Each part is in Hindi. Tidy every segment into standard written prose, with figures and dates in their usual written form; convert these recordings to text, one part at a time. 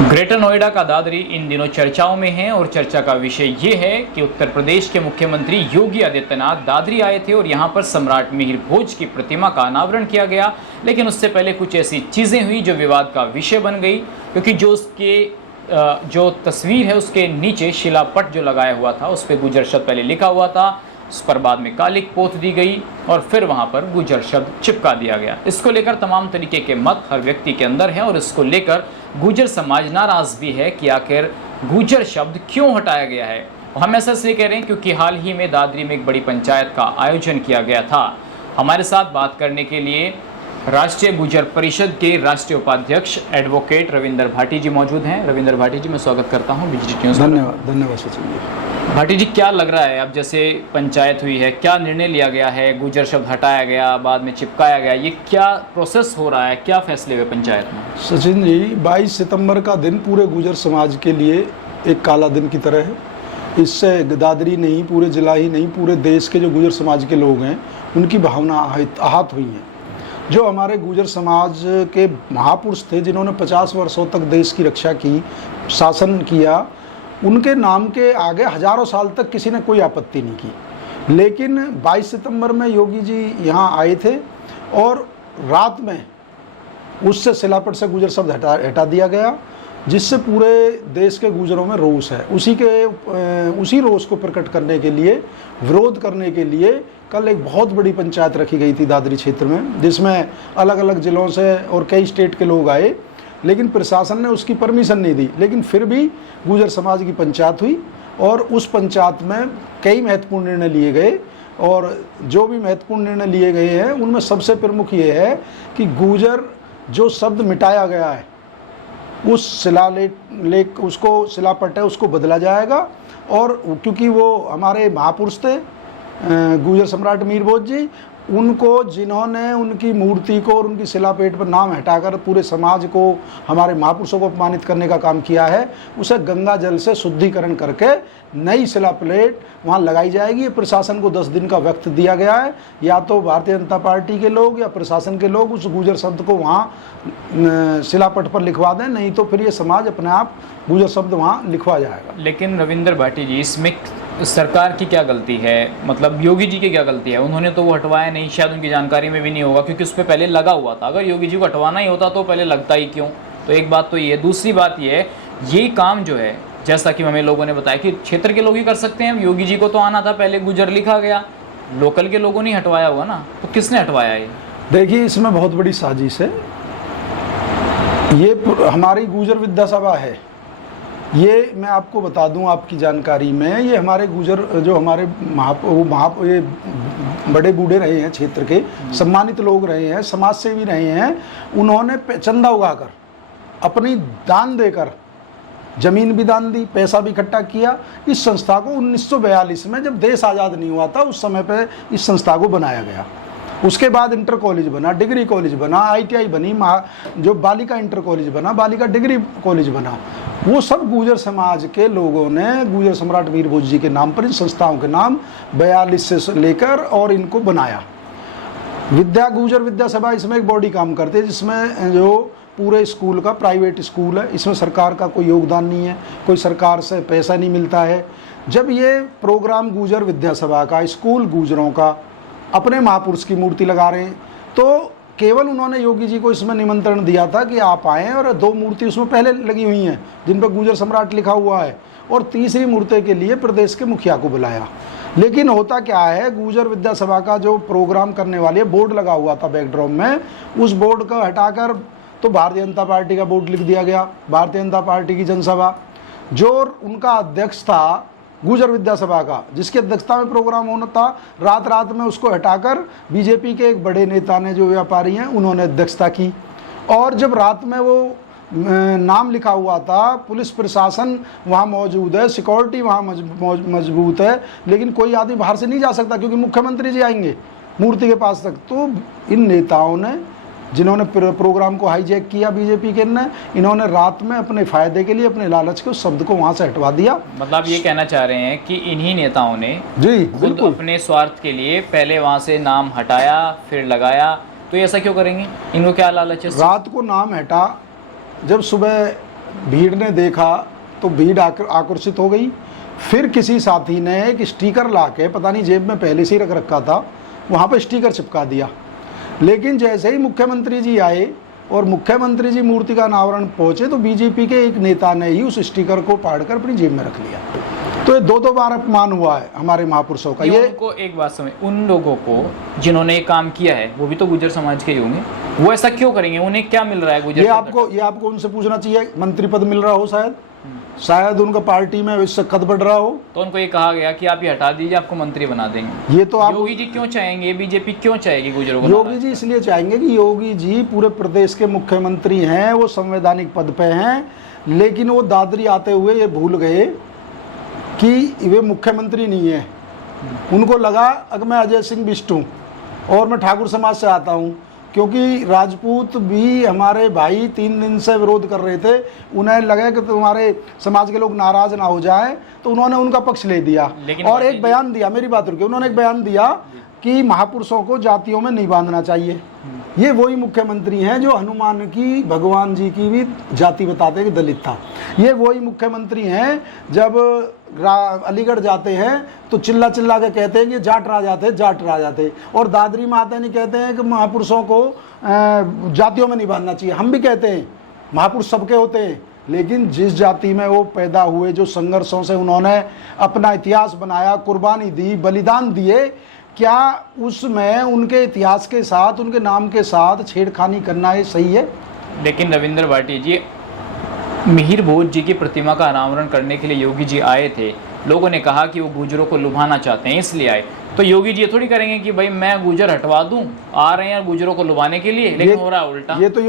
ग्रेटर नोएडा का दादरी इन दिनों चर्चाओं में है और चर्चा का विषय ये है कि उत्तर प्रदेश के मुख्यमंत्री योगी आदित्यनाथ दादरी आए थे और यहाँ पर सम्राट मिहिर भोज की प्रतिमा का अनावरण किया गया। लेकिन उससे पहले कुछ ऐसी चीज़ें हुई जो विवाद का विषय बन गई, क्योंकि जो तस्वीर है उसके नीचे शिलापट जो लगाया हुआ था उस पर गुर्जर शब्द पहले लिखा हुआ था, उस पर बाद में कालिक पोत दी गई और फिर वहां पर गुर्जर शब्द चिपका दिया गया। इसको लेकर तमाम तरीके के मत हर व्यक्ति के अंदर हैं और इसको लेकर गुर्जर समाज नाराज भी है कि आखिर गुर्जर शब्द क्यों हटाया गया है। हम ऐसा इसलिए कह रहे हैं क्योंकि हाल ही में दादरी में एक बड़ी पंचायत का आयोजन किया गया था। हमारे साथ बात करने के लिए राष्ट्रीय गुर्जर परिषद के राष्ट्रीय उपाध्यक्ष एडवोकेट रविंदर भाटी जी मौजूद हैं। रविंदर भाटी जी, मैं स्वागत करता हूं बीजीटी न्यूज़। धन्यवाद सचिन जी। भाटी जी, क्या लग रहा है अब जैसे पंचायत हुई है, क्या निर्णय लिया गया है? गुर्जर शब्द हटाया गया, बाद में चिपकाया गया, ये क्या प्रोसेस हो रहा है, क्या फैसले हुए पंचायत में? सचिन जी, 22 सितंबर का दिन पूरे गुर्जर समाज के लिए एक काला दिन की तरह है। इससे दादरी नहीं, पूरे जिला ही नहीं, पूरे देश के जो गुर्जर समाज के लोग हैं उनकी भावना आहत हुई है। जो हमारे गुर्जर समाज के महापुरुष थे जिन्होंने 50 वर्षों तक देश की रक्षा की, शासन किया, उनके नाम के आगे हजारों साल तक किसी ने कोई आपत्ति नहीं की। लेकिन 22 सितंबर में योगी जी यहाँ आए थे और रात में उससे शिलापट से गुर्जर शब्द हटा दिया गया, जिससे पूरे देश के गुर्जरों में रोष है। उसी रोष को प्रकट करने के लिए, विरोध करने के लिए कल एक बहुत बड़ी पंचायत रखी गई थी दादरी क्षेत्र में, जिसमें अलग अलग जिलों से और कई स्टेट के लोग आए। लेकिन प्रशासन ने उसकी परमिशन नहीं दी, लेकिन फिर भी गुर्जर समाज की पंचायत हुई और उस पंचायत में कई महत्वपूर्ण निर्णय लिए गए। और जो भी महत्वपूर्ण निर्णय लिए गए हैं उनमें सबसे प्रमुख ये है कि गुर्जर जो शब्द मिटाया गया है उस शिलालेख, उसको शिलापट है, उसको बदला जाएगा। और क्योंकि वो हमारे महापुरुष थे गुर्जर सम्राट मिहिर भोज जी, उनको, जिन्होंने उनकी मूर्ति को और उनकी शिलापेट पर नाम हटाकर पूरे समाज को, हमारे महापुरुषों को अपमानित करने का काम किया है, उसे गंगा जल से शुद्धिकरण करके नई शिलाप्लेट वहाँ लगाई जाएगी। प्रशासन को 10 दिन का वक्त दिया गया है, या तो भारतीय जनता पार्टी के लोग या प्रशासन के लोग उस गुर्जर शब्द को वहाँ शिलापट पर लिखवा दें, नहीं तो फिर ये समाज अपने आप गुर्जर शब्द वहाँ लिखवा जाएगा। लेकिन रविंदर भाटी जी, इसमें सरकार की क्या गलती है? मतलब योगी जी की क्या गलती है? उन्होंने तो वो हटवाया नहीं, शायद उनकी जानकारी में भी नहीं होगा क्योंकि उस पर पहले लगा हुआ था। अगर योगी जी को हटवाना ही होता तो पहले लगता ही क्यों? तो एक बात तो ये है। दूसरी बात ये है, ये काम जो है, जैसा कि हमें लोगों ने बताया कि क्षेत्र के लोग ही कर सकते हैं। योगी जी को तो आना था, पहले गुर्जर लिखा गया, लोकल के लोगों ने हटवाया होगा ना, तो किसने हटवाया ये? देखिए, इसमें बहुत बड़ी साजिश है। ये हमारी गुर्जर विद्या सभा है, ये मैं आपको बता दूं आपकी जानकारी में, ये हमारे गुर्जर जो हमारे ये बड़े बूढ़े रहे हैं, क्षेत्र के सम्मानित लोग रहे हैं, समाज सेवी रहे हैं, उन्होंने चंदा उगाकर, अपनी दान देकर, जमीन भी दान दी, पैसा भी इकट्ठा किया। इस संस्था को 1942 में जब देश आज़ाद नहीं हुआ था उस समय पे इस संस्था को बनाया गया। उसके बाद इंटर कॉलेज बना, डिग्री कॉलेज बना, ITI बनी, जो बालिका इंटर कॉलेज बना, बालिका डिग्री कॉलेज बना। वो सब गुर्जर समाज के लोगों ने गुर्जर सम्राट मिहिर भोज जी के नाम पर, इन संस्थाओं के नाम 42 से लेकर और इनको बनाया। गुर्जर विद्या सभा इसमें एक बॉडी काम करती है, जिसमें जो पूरे स्कूल का प्राइवेट स्कूल है, इसमें सरकार का कोई योगदान नहीं है, कोई सरकार से पैसा नहीं मिलता है। जब ये प्रोग्राम गुर्जर विद्या सभा का, स्कूल गुर्जरों का, अपने महापुरुष की मूर्ति लगा रहे हैं, तो केवल उन्होंने योगी जी को इसमें निमंत्रण दिया था कि आप आएँ, और 2 मूर्ति उसमें पहले लगी हुई हैं जिन पर गुर्जर सम्राट लिखा हुआ है, और तीसरी मूर्ति के लिए प्रदेश के मुखिया को बुलाया। लेकिन होता क्या है, गुर्जर विद्या सभा का जो प्रोग्राम करने वाले बोर्ड लगा हुआ था बैकड्रॉप में, उस बोर्ड को हटाकर तो भारतीय जनता पार्टी का बोर्ड लिख दिया गया। भारतीय जनता पार्टी की जनसभा, जो उनका अध्यक्ष था गुर्जर विद्या सभा का, जिसकी अध्यक्षता में प्रोग्राम होना था, रात में उसको हटाकर बीजेपी के एक बड़े नेता ने, जो व्यापारी हैं, उन्होंने अध्यक्षता की। और जब रात में वो नाम लिखा हुआ था, पुलिस प्रशासन वहाँ मौजूद है, सिक्योरिटी वहाँ मजबूत है, लेकिन कोई आदमी बाहर से नहीं जा सकता क्योंकि मुख्यमंत्री जी आएंगे मूर्ति के पास तक। तो इन नेताओं ने, जिन्होंने प्रोग्राम को हाईजैक किया बीजेपी के ने, इन्होंने रात में अपने फायदे के लिए, अपने लालच के उस शब्द को वहां से हटवा दिया। मतलब ये कहना चाह रहे हैं कि इन्हीं नेताओं ने जी खुद अपने स्वार्थ के लिए पहले वहां से नाम हटाया फिर लगाया। तो ये ऐसा क्यों करेंगे? इनको क्या लालच है? रात को नाम हटा, जब सुबह भीड़ ने देखा तो भीड़ आकर्षित हो गई। फिर किसी साथी ने एक स्टिकर ला के, पता नहीं जेब में पहले से ही रख रखा था, वहाँ पर स्टिकर चिपका दिया। लेकिन जैसे ही मुख्यमंत्री जी आए और मुख्यमंत्री जी मूर्ति का अनावरण पहुंचे तो बीजेपी के एक नेता ने ही उस स्टिकर को फाड़कर अपनी जेब में रख लिया। तो ये दो बार अपमान हुआ है हमारे महापुरुषों का। ये उनको एक बात समझ, उन लोगों को जिन्होंने ये काम किया है वो भी तो गुर्जर समाज के ही होंगे, वो ऐसा क्यों करेंगे? उन्हें क्या मिल रहा है गुर्जर? ये आपको उनसे पूछना चाहिए। मंत्री पद मिल रहा हो शायद उनका पार्टी में इससे कद बढ़ रहा हो, तो उनको ये कहा गया कि आप ये हटा दीजिए, आपको मंत्री बना देंगे। ये तो आप योगी जी क्यों चाहेंगे, बीजेपी क्यों चाहेगी गुर्जरों को? योगी जी इसलिए चाहेंगे कि योगी जी पूरे प्रदेश के मुख्यमंत्री हैं, वो संवैधानिक पद पे हैं, लेकिन वो दादरी आते हुए ये भूल गए कि वे मुख्यमंत्री नहीं है। उनको लगा अगर मैं अजय सिंह बिष्ट हूँ और मैं ठाकुर समाज से आता हूँ, क्योंकि राजपूत भी हमारे भाई 3 दिन से विरोध कर रहे थे, उन्हें लगे कि तुम्हारे समाज के लोग नाराज ना हो जाएं, तो उन्होंने उनका पक्ष ले दिया और एक बयान दिया। मेरी बात रुकिए, उन्होंने एक बयान दिया कि महापुरुषों को जातियों में नहीं बांधना चाहिए। ये वही मुख्यमंत्री हैं जो हनुमान की, भगवान जी की भी जाति बताते कि दलित था। ये वही मुख्यमंत्री हैं जब अलीगढ़ जाते हैं तो चिल्ला चिल्ला के कहते हैं कि जाट राजा थे, जाट राजा थे, और दादरी में आते नहीं कहते हैं कि महापुरुषों को जातियों में नहीं बांधना चाहिए। हम भी कहते हैं महापुरुष सबके होते हैं, लेकिन जिस जाति में वो पैदा हुए, जो संघर्षों से उन्होंने अपना इतिहास बनाया, कुर्बानी दी, बलिदान दिए, क्या उसमें उनके इतिहास के साथ, उनके नाम के साथ छेड़खानी करना ये सही है? लेकिन रविंद्र भाटी जी, मिहिर भोज जी की प्रतिमा का अनावरण करने के लिए योगी जी आए थे। लोगों ने कहा कि वो गुर्जरों को लुभाना चाहते हैं इसलिए आए, तो योगी जी ये थोड़ी करेंगे कि भाई मैं गुर्जर हटवा दूं, आ रहे हैं गुर्जरों को लुभाने के लिए, लेकिन हो रहा है उल्टा। ये तो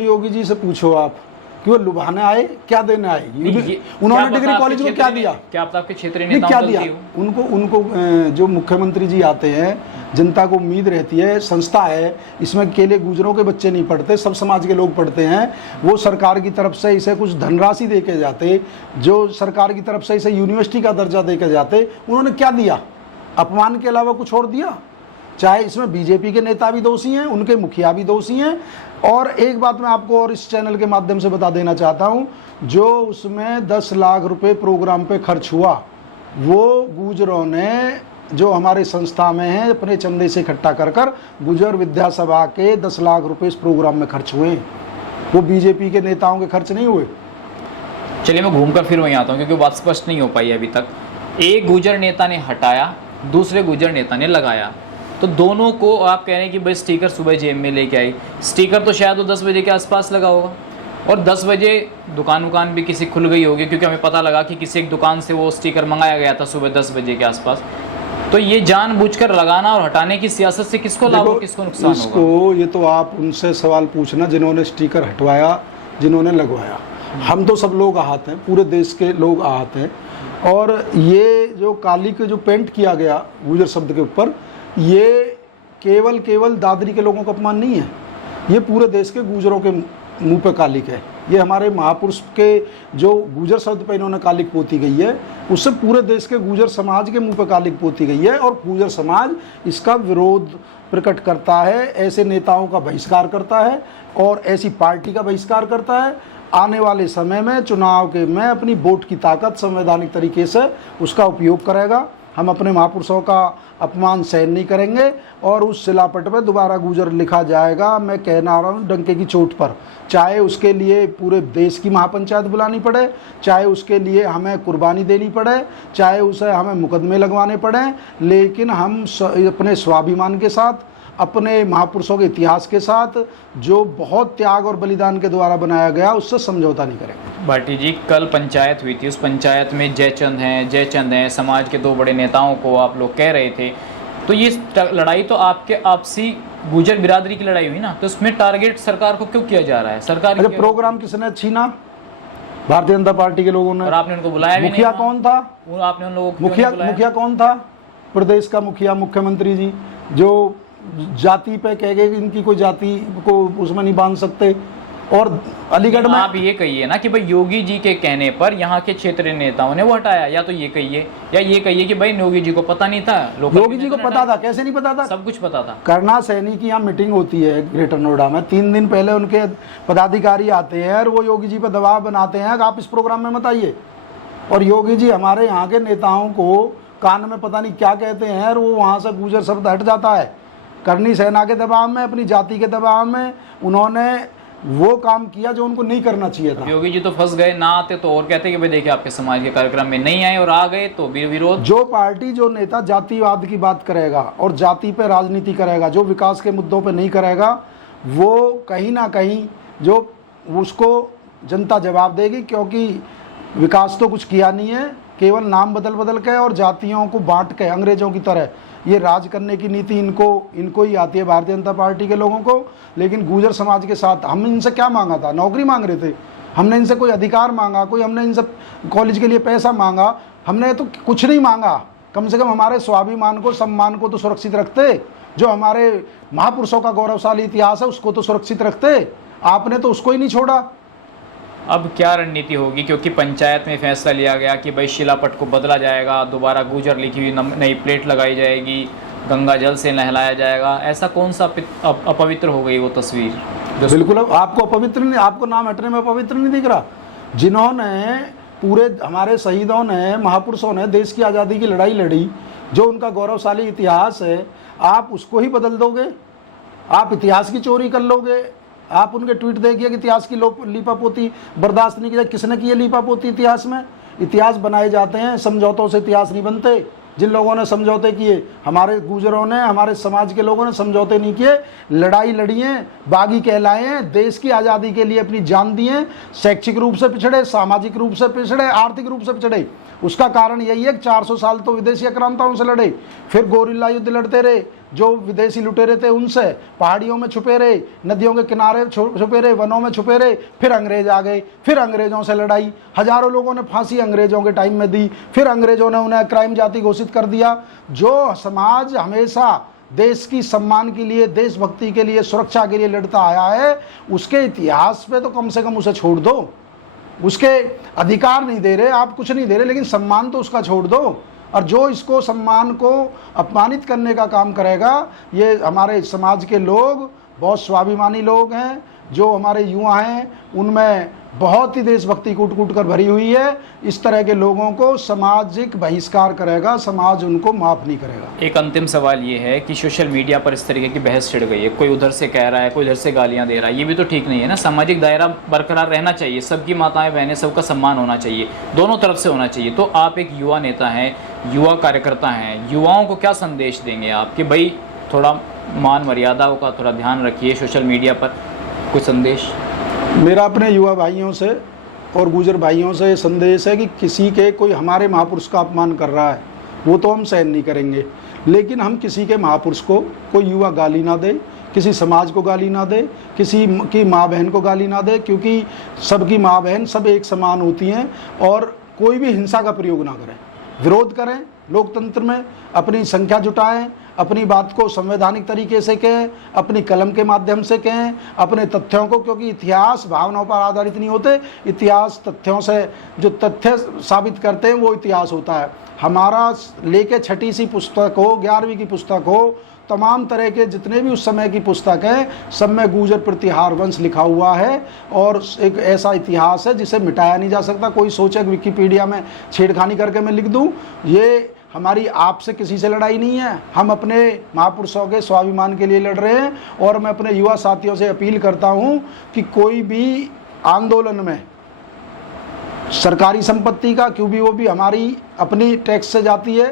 योगी जी से पूछो आप कि वो लुभाने आए, क्या देने आए? उन्होंने डिग्री कॉलेज को क्या दिया? क्या आपके क्षेत्र ने क्या दिया? उनको जो मुख्यमंत्री जी आते हैं, जनता को उम्मीद रहती है, संस्था है, इसमें अकेले गुर्जरों के बच्चे नहीं पढ़ते, सब समाज के लोग पढ़ते हैं। वो सरकार की तरफ से इसे कुछ धनराशि दे के जाते, जो सरकार की तरफ से इसे यूनिवर्सिटी का दर्जा दे के जाते। उन्होंने क्या दिया? अपमान के अलावा कुछ और दिया? चाहे इसमें बीजेपी के नेता भी दोषी हैं, उनके मुखिया भी दोषी हैं। और एक बात मैं आपको और इस चैनल के माध्यम से बता देना चाहता हूं, जो उसमें 10 लाख रुपए प्रोग्राम पे खर्च हुआ, वो गुर्जरों ने, जो हमारे संस्था में है, अपने चंदे से इकट्ठा कर गुर्जर विद्या सभा के 10 लाख रुपए इस प्रोग्राम में खर्च हुए। वो बीजेपी के नेताओं के खर्च नहीं हुए। चलिए मैं घूमकर फिर वहीं आता हूँ, क्योंकि बात स्पष्ट नहीं हो पाई अभी तक। एक गुर्जर नेता ने हटाया, दूसरे गुर्जर नेता ने लगाया, तो दोनों को आप कह रहे हैं कि भाई स्टिकर सुबह जेब में लेके आई। स्टिकर तो शायद वो 10 बजे के आसपास लगा होगा, और 10 बजे दुकान भी किसी खुल गई होगी, क्योंकि हमें पता लगा कि किसी एक दुकान से वो स्टिकर मंगाया गया था सुबह 10 बजे के आसपास। तो ये जानबूझकर लगाना और हटाने की सियासत से किसको लाभ और किसको नुकसान होगा? ये तो आप उनसे सवाल पूछना जिन्होंने स्टिकर हटवाया, जिन्होंने लगवाया। हम तो सब लोग आहत हैं, पूरे देश के लोग आहत हैं। और ये जो काली के जो पेंट किया गया गुर्जर शब्द के ऊपर, ये केवल दादरी के लोगों का अपमान नहीं है, ये पूरे देश के गुर्जरों के मुंह पे कालिक है। ये हमारे महापुरुष के जो गुर्जर शब्द पे इन्होंने कालिक पोती गई है, उससे पूरे देश के गुर्जर समाज के मुंह पे कालिक पोती गई है। और गुर्जर समाज इसका विरोध प्रकट करता है, ऐसे नेताओं का बहिष्कार करता है और ऐसी पार्टी का बहिष्कार करता है। आने वाले समय में चुनाव के में अपनी वोट की ताकत संवैधानिक तरीके से उसका उपयोग करेगा। हम अपने महापुरुषों का अपमान सहन नहीं करेंगे और उस शिलापट पर दोबारा गुर्जर लिखा जाएगा। मैं कहना रहा हूँ डंके की चोट पर, चाहे उसके लिए पूरे देश की महापंचायत बुलानी पड़े, चाहे उसके लिए हमें कुर्बानी देनी पड़े, चाहे उसे हमें मुकदमे लगवाने पड़े, लेकिन हम अपने स्वाभिमान के साथ, अपने महापुरुषों के इतिहास के साथ, जो बहुत त्याग और बलिदान के द्वारा बनाया गया, उससे समझौता नहीं करेंगे। भाटी जी, कल पंचायत हुई थी, उस पंचायत में जयचंद हैं, समाज के 2 बड़े नेताओं को आप लोग कह रहे थे। तो ये लड़ाई तो आपके आपसी गुर्जर बिरादरी की लड़ाई हुई ना, तो उसमें टारगेट सरकार को क्यों किया जा रहा है? सरकार अच्छा, प्रोग्राम किसने छीना? भारतीय जनता पार्टी के लोगों ने। और आपने उनको बुलाया भी नहीं। मुखिया कौन था? आपने उन लोगों को मुखिया कौन था? प्रदेश का मुखिया, मुख्यमंत्री जी, जो जाति पे कह गए कि इनकी कोई जाति को उसमें नहीं बांध सकते। और अलीगढ़ में आप ये कहिए ना कि भाई योगी जी के कहने पर यहाँ के क्षेत्रीय नेताओं ने वो हटाया, या तो ये कहिए या ये कहिए कि भाई योगी जी को पता नहीं था। योगी जी को पता था, कैसे नहीं पता था, सब कुछ पता था। करना सैनी की यहाँ मीटिंग होती है ग्रेटर नोएडा में, 3 दिन पहले उनके पदाधिकारी आते हैं और वो योगी जी पर दबाव बनाते हैं कि आप इस प्रोग्राम में मत आइए, और योगी जी हमारे यहाँ के नेताओं को कान में पता नहीं क्या कहते हैं और वो वहाँ से गुजर शब्द हट जाता है। करनी सेना के दबाव में, अपनी जाति के दबाव में उन्होंने वो काम किया जो उनको नहीं करना चाहिए था। योगी जी तो फंस गए, ना आते तो और कहते कि भाई देखिए आपके समाज के कार्यक्रम में नहीं आए, और आ गए तो भी विरोध। जो पार्टी, जो नेता जातिवाद की बात करेगा और जाति पे राजनीति करेगा, जो विकास के मुद्दों पे नहीं करेगा, वो कहीं ना कहीं जो उसको जनता जवाब देगी, क्योंकि विकास तो कुछ किया नहीं है, केवल नाम बदल के और जातियों को बांट के अंग्रेजों की तरह ये राज करने की नीति इनको ही आती है, भारतीय जनता पार्टी के लोगों को। लेकिन गुर्जर समाज के साथ हम इनसे क्या मांगा था? नौकरी मांग रहे थे, हमने इनसे कोई अधिकार मांगा, कोई हमने इनसे कॉलेज के लिए पैसा मांगा, हमने तो कुछ नहीं मांगा। कम से कम हमारे स्वाभिमान को, सम्मान को तो सुरक्षित रखते, जो हमारे महापुरुषों का गौरवशाली इतिहास है उसको तो सुरक्षित रखते। आपने तो उसको ही नहीं छोड़ा। अब क्या रणनीति होगी, क्योंकि पंचायत में फैसला लिया गया कि भाई शिलापट को बदला जाएगा, दोबारा गुर्जर लिखी हुई नई प्लेट लगाई जाएगी, गंगा जल से नहलाया जाएगा। ऐसा कौन सा अपवित्र हो गई वो तस्वीर? बिल्कुल, आपको अपवित्र नहीं, आपको नाम हटने में अपवित्र नहीं दिख रहा? जिन्होंने पूरे हमारे शहीदों ने, महापुरुषों ने देश की आज़ादी की लड़ाई लड़ी, जो उनका गौरवशाली इतिहास है, आप उसको ही बदल दोगे? आप इतिहास की चोरी कर लोगे? आप उनके ट्वीट देखिए कि इतिहास की लीपापोती बर्दाश्त नहीं की जाए। किसने की है लीपापोती? इतिहास में इतिहास बनाए जाते हैं, समझौतों से इतिहास नहीं बनते। जिन लोगों ने समझौते किए, हमारे गुर्जरों ने, हमारे समाज के लोगों ने समझौते नहीं किए, लड़ाई लड़ी है, बागी कहलाए हैं, देश की आज़ादी के लिए अपनी जान दी है, शैक्षिक रूप से पिछड़े, सामाजिक रूप से पिछड़े, आर्थिक रूप से पिछड़े। उसका कारण यही है कि 400 साल तो विदेशी आक्रांताओं से लड़े, फिर गोरिल्ला युद्ध लड़ते रहे, जो विदेशी लुटेरे थे उनसे, पहाड़ियों में छुपे रहे, नदियों के किनारे छुपे रहे, वनों में छुपे रहे, फिर अंग्रेज आ गए, फिर अंग्रेजों से लड़ाई, हजारों लोगों ने फांसी अंग्रेजों के टाइम में दी, फिर अंग्रेजों ने उन्हें क्राइम जाति घोषित कर दिया। जो समाज हमेशा देश की सम्मान के लिए, देशभक्ति के लिए, सुरक्षा के लिए लड़ता आया है, उसके इतिहास पे तो कम से कम उसे छोड़ दो। उसके अधिकार नहीं दे रहे, आप कुछ नहीं दे रहे, लेकिन सम्मान तो उसका छोड़ दो। और जो इसको सम्मान को अपमानित करने का काम करेगा, ये हमारे समाज के लोग बहुत स्वाभिमानी लोग हैं, जो हमारे युवा हैं उनमें बहुत ही देशभक्ति कूट कूट कर भरी हुई है। इस तरह के लोगों को सामाजिक बहिष्कार करेगा, समाज उनको माफ़ नहीं करेगा। एक अंतिम सवाल ये है कि सोशल मीडिया पर इस तरीके की बहस छिड़ गई है, कोई उधर से कह रहा है, कोई इधर से गालियां दे रहा है, ये भी तो ठीक नहीं है ना। सामाजिक दायरा बरकरार रहना चाहिए, सबकी माताएं बहनें, सबका सम्मान होना चाहिए, दोनों तरफ से होना चाहिए। तो आप एक युवा नेता हैं, युवा कार्यकर्ता हैं, युवाओं को क्या संदेश देंगे आप कि भाई थोड़ा मान मर्यादाओं का थोड़ा ध्यान रखिए, सोशल मीडिया पर कुछ संदेश? मेरा अपने युवा भाइयों से और गुर्जर भाइयों से संदेश है कि किसी के कोई हमारे महापुरुष का अपमान कर रहा है, वो तो हम सहन नहीं करेंगे, लेकिन हम किसी के महापुरुष को, कोई युवा गाली ना दे, किसी समाज को गाली ना दे, किसी की माँ बहन को गाली ना दे, क्योंकि सबकी माँ बहन सब एक समान होती हैं। और कोई भी हिंसा का प्रयोग ना करें, विरोध करें, लोकतंत्र में अपनी संख्या जुटाएं, अपनी बात को संवैधानिक तरीके से कहें, अपनी कलम के माध्यम से कहें, अपने तथ्यों को, क्योंकि इतिहास भावनाओं पर आधारित नहीं होते, इतिहास तथ्यों से, जो तथ्य साबित करते हैं वो इतिहास होता है। हमारा लेके 6ठी सी पुस्तक हो, 11वीं की पुस्तक हो, तमाम तरह के जितने भी उस समय की पुस्तक हैं, सब में गुर्जर प्रतिहार वंश लिखा हुआ है, और एक ऐसा इतिहास है जिसे मिटाया नहीं जा सकता। कोई सोचे विकिपीडिया में छेड़खानी करके मैं लिख दूं, ये हमारी आपसे किसी से लड़ाई नहीं है, हम अपने महापुरुषों के स्वाभिमान के लिए लड़ रहे हैं। और मैं अपने युवा साथियों से अपील करता हूं कि कोई भी आंदोलन में सरकारी संपत्ति का, क्योंकि वो भी हमारी अपनी टैक्स से जाती है,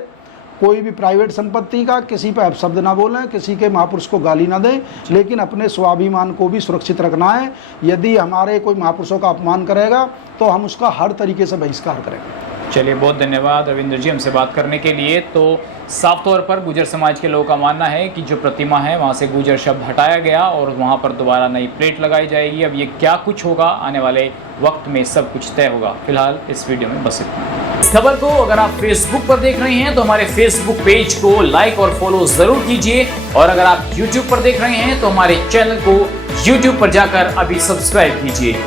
कोई भी प्राइवेट संपत्ति का किसी पर अपशब्द ना बोलें, किसी के महापुरुष को गाली ना दें, लेकिन अपने स्वाभिमान को भी सुरक्षित रखना है। यदि हमारे कोई महापुरुषों का अपमान करेगा तो हम उसका हर तरीके से बहिष्कार करेंगे। चलिए, बहुत धन्यवाद रविंद्र जी हमसे बात करने के लिए। तो साफ तौर पर गुर्जर समाज के लोगों का मानना है कि जो प्रतिमा है वहाँ से गुर्जर शब्द हटाया गया और वहाँ पर दोबारा नई प्लेट लगाई जाएगी। अब ये क्या कुछ होगा आने वाले वक्त में सब कुछ तय होगा। फिलहाल इस वीडियो में बस इतना। इस खबर को अगर आप फेसबुक पर देख रहे हैं तो हमारे फेसबुक पेज को लाइक और फॉलो जरूर कीजिए, और अगर आप यूट्यूब पर देख रहे हैं तो हमारे चैनल को YouTube पर जाकर अभी सब्सक्राइब कीजिए।